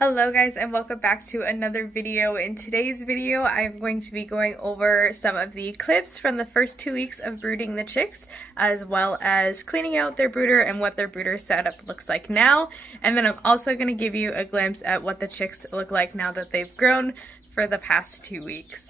Hello guys, and welcome back to another video. In today's video I'm going to be going over some of the clips from the first 2 weeks of brooding the chicks, as well as cleaning out their brooder and what their brooder setup looks like now. And then I'm also going to give you a glimpse at what the chicks look like now that they've grown for the past 2 weeks.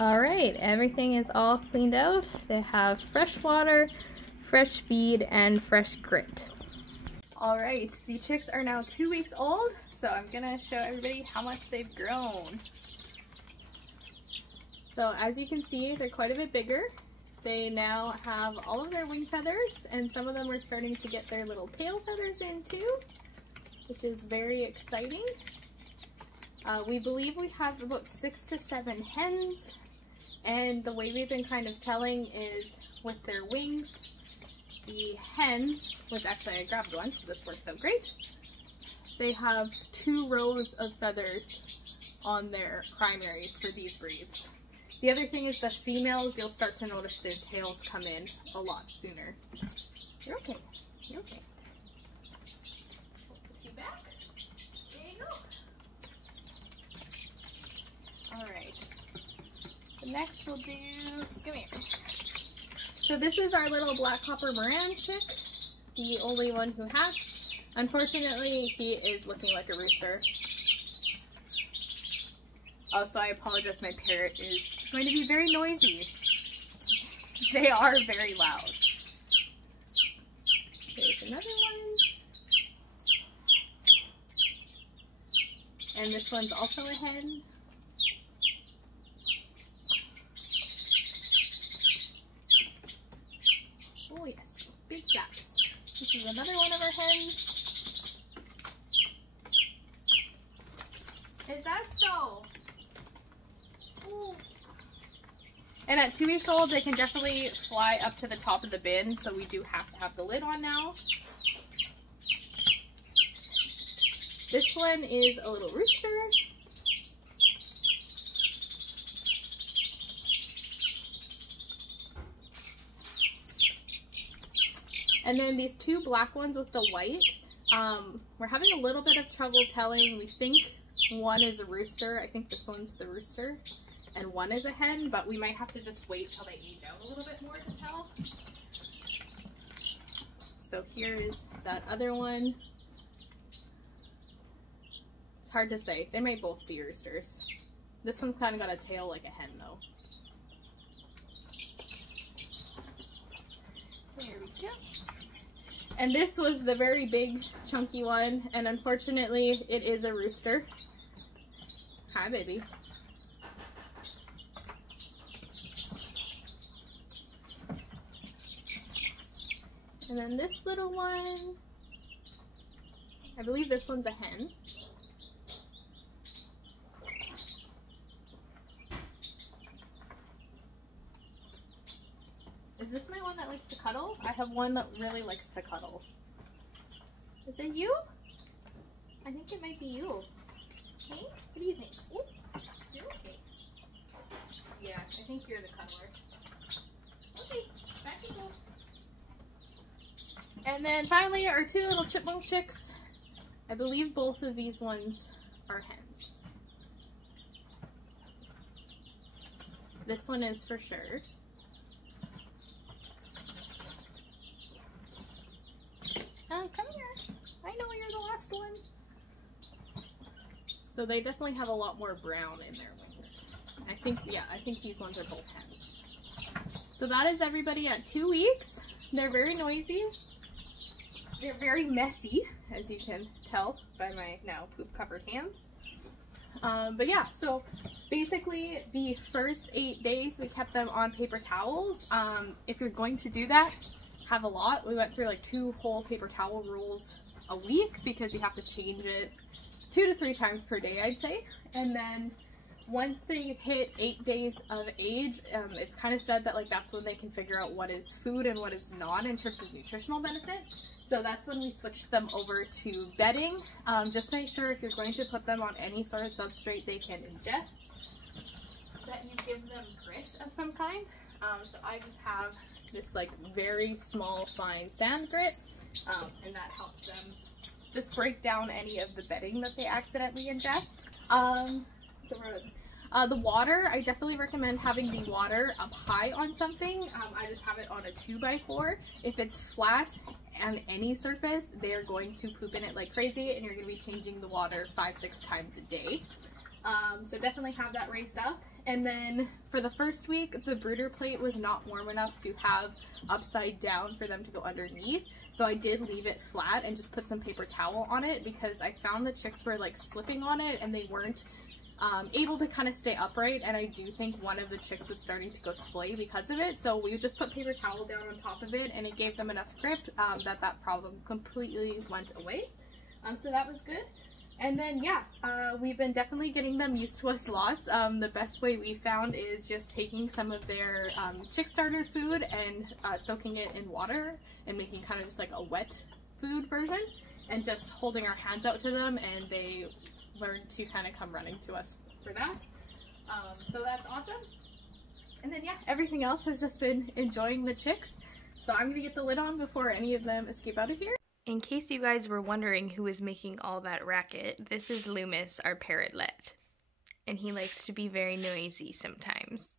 Alright, everything is all cleaned out. They have fresh water, fresh feed, and fresh grit. Alright, the chicks are now 2 weeks old, so I'm gonna show everybody how much they've grown. So as you can see, they're quite a bit bigger. They now have all of their wing feathers, and some of them are starting to get their little tail feathers in too, which is very exciting. We believe we have about 6 to 7 hens. And the way we've been kind of telling is with their wings, the hens, which actually I grabbed one, so this works out great, they have 2 rows of feathers on their primaries for these breeds. The other thing is the females, you'll start to notice their tails come in a lot sooner. You're okay. You're okay. Put you back. There you go. Alright. Next we'll do, come here. So this is our little black copper Moran chick, the only one who hatched. Unfortunately, he is looking like a rooster. Also, I apologize, my parrot is going to be very noisy. They are very loud. There's another one. And this one's also a hen. Oh yes, big flaps. This is another one of our hens. Is that so? Ooh. And at 2 weeks old, they can definitely fly up to the top of the bin, so we do have to have the lid on now. This one is a little rooster. And then these two black ones with the white, we're having a little bit of trouble telling. We think one is a rooster. I think this one's the rooster. And one is a hen, but we might have to just wait till they age out a little bit more to tell. So here's that other one. It's hard to say. They might both be roosters. This one's kind of got a tail like a hen though. There we go. And this was the very big chunky one, and unfortunately it is a rooster. Hi baby. And then this little one, I believe this one's a hen. Is this my one that likes to cuddle? I have one that really likes to cuddle. Is it you? I think it might be you. Hey, what do you think? Ooh, you're okay. Yeah, I think you're the cuddler. Okay, back you go. And then finally our two little chipmunk chicks. I believe both of these ones are hens. This one is for sure. Come here. I know you're the last one. So they definitely have a lot more brown in their wings. I think these ones are both hens. So that is everybody at 2 weeks. They're very noisy. They're very messy, as you can tell by my now poop-covered hands. But yeah, so basically the first 8 days we kept them on paper towels. If you're going to do that, have a lot. We went through like 2 whole paper towel rolls a week because you have to change it 2 to 3 times per day, I'd say. And then once they hit 8 days of age, it's kind of said that like that's when they can figure out what is food and what is not in terms of nutritional benefit. So that's when we switched them over to bedding. Just make sure if you're going to put them on any sort of substrate they can ingest, that you give them grit of some kind. So I just have this like very small fine sand grit, and that helps them just break down any of the bedding that they accidentally ingest. The water, I definitely recommend having the water up high on something. I just have it on a 2x4. If it's flat on any surface, they're going to poop in it like crazy, and you're going to be changing the water 5-6 times a day. So definitely have that raised up. And then for the first week, the brooder plate was not warm enough to have upside down for them to go underneath. So I did leave it flat and just put some paper towel on it because I found the chicks were like slipping on it and they weren't able to kind of stay upright, and I do think one of the chicks was starting to go splay because of it. So we just put paper towel down on top of it and it gave them enough grip that problem completely went away. So that was good. And then yeah, we've been definitely getting them used to us lots. The best way we found is just taking some of their chick starter food and soaking it in water and making kind of just like a wet food version and just holding our hands out to them, and they learned to kind of come running to us for that. So that's awesome. And then yeah, everything else has just been enjoying the chicks. So I'm gonna get the lid on before any of them escape out of here. In case you guys were wondering who is making all that racket, this is Loomis, our parrotlet. And he likes to be very noisy sometimes.